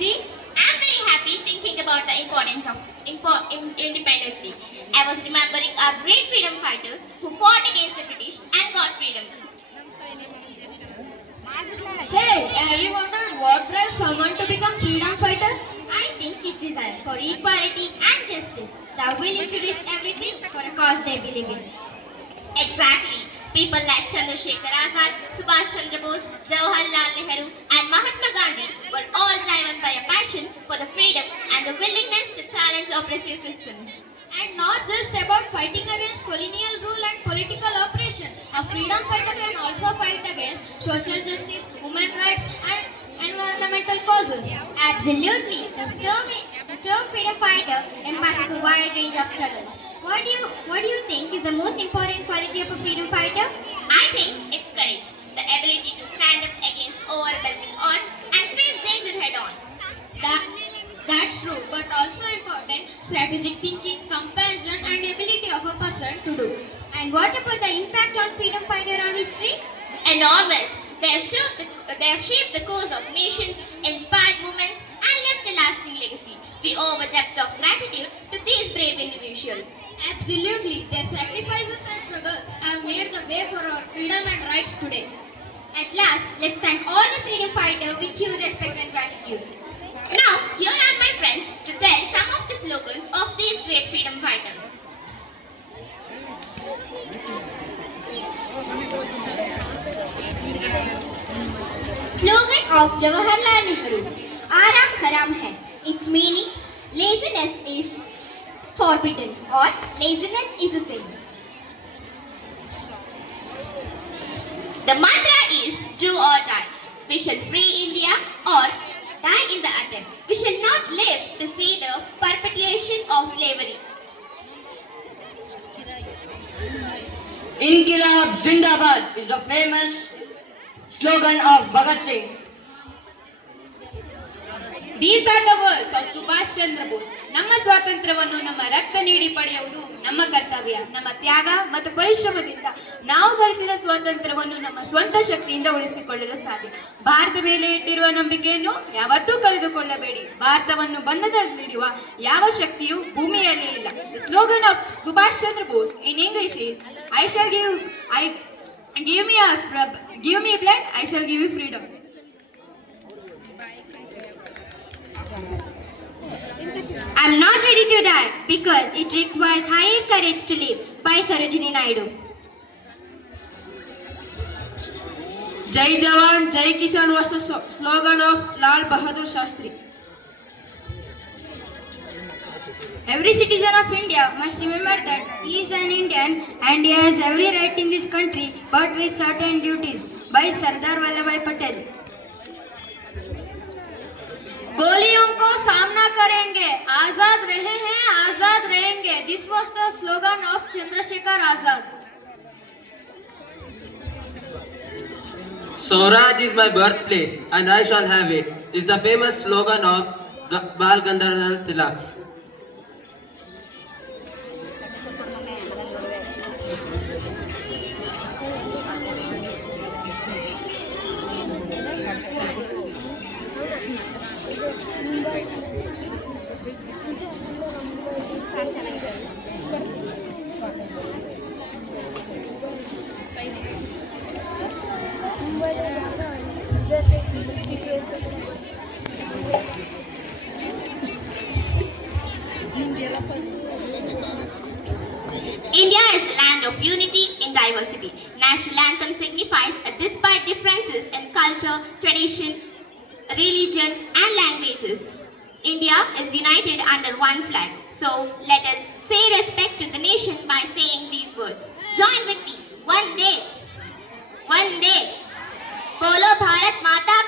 Sweetie? I'm very happy thinking about the importance of Independence Day. I was remembering our great freedom fighters who fought against the British and got freedom. Hey, have you wondered what drives someone to become freedom fighter? I think it's desire for equality and justice, the willing to risk everything for a cause they believe in. Exactly. People like Chandrasekhar Azad, Subhash Chandra Bose, Jawaharlal Nehru, and Mahatma Gandhi were all driven by a passion for the freedom and a willingness to challenge oppressive systems. And not just about fighting against colonial rule and political oppression. A freedom fighter can also fight against social justice, human rights, and environmental causes. Absolutely. The term freedom fighter encompasses a wide range of struggles. What do you think is the most important quality of a freedom fighter? I think it's courage, the ability to stand up against overwhelming odds and face danger head on. That's true, but also important strategic thinking, compassion, and ability of a person to do. And what about the impact on freedom fighter on history? Enormous. They have shaped the course of nations, inspired movements, and left a lasting legacy. We owe a debt of gratitude to these brave individuals. Absolutely, their sacrifices and struggles have made the way for our freedom and rights today. At last, let's thank all the freedom fighters with due respect and gratitude. Now, here are my friends to tell some of the slogans of these great freedom fighters. Slogan of Jawaharlal Nehru: Aram Haram Hai. Its meaning: laziness is forbidden or laziness is a sin. The mantra is do or die. We shall free India or die in the attempt. We shall not live to see the perpetuation of slavery. Inkilab Zindabad is the famous slogan of Bhagat Singh. These are the words of Subhash Chandra Bose. ನಮ್ಮ ಸ್ವಾತಂತ್ರ್ಯವನ್ನು ನಮ್ಮ ರಕ್ತ ನೀಡಿ ಪಡೆಯುವುದು ನಮ್ಮ ಕರ್ತವ್ಯ. ನಮ್ಮ ತ್ಯಾಗ ಮತ್ತು ಪರಿಶ್ರಮದಿಂದ ನಾವು ಗಳಿಸಿದ ಸ್ವಾತಂತ್ರ್ಯವನ್ನು ನಮ್ಮ ಸ್ವಂತ ಶಕ್ತಿಯಿಂದ ಉಳಿಸಿಕೊಳ್ಳಲು ಸಾಧ್ಯ. ಭಾರತ ಮೇಲೆ ಇಟ್ಟಿರುವ ನಂಬಿಕೆಯನ್ನು ಯಾವತ್ತೂ ಕಳೆದುಕೊಳ್ಳಬೇಡಿ. ಭಾರತವನ್ನು ಬಂಧನದಲ್ಲಿಡುವ ಯಾವ ಶಕ್ತಿಯೂ ಭೂಮಿಯಲ್ಲಿ ಇಲ್ಲ. The slogan of Subhash Chandra Bose in English is give me blood, I shall give you freedom. I'm not ready to die because it requires higher courage to live. By Sarojini Naidu. Jai Jawan, Jai Kisan was the slogan of Lal Bahadur Shastri. Every citizen of India must remember that he is an Indian and he has every right in this country but with certain duties. By Sardar Vallabhbhai Patel. गोलियों को सामना करेंगे, आजाद रहे हैं, आजाद रहेंगे. This was the slogan of Chandrasekhar Azad. Swaraj is my birthplace and I shall have it is the famous slogan of Bal Gangadhar Tilak. India is a land of unity in diversity. National anthem signifies that despite differences in culture, tradition, religion and languages, India is united under one flag. So let us say respect to the nation by saying these words. Join with me. One day. Bolo Bharat Mata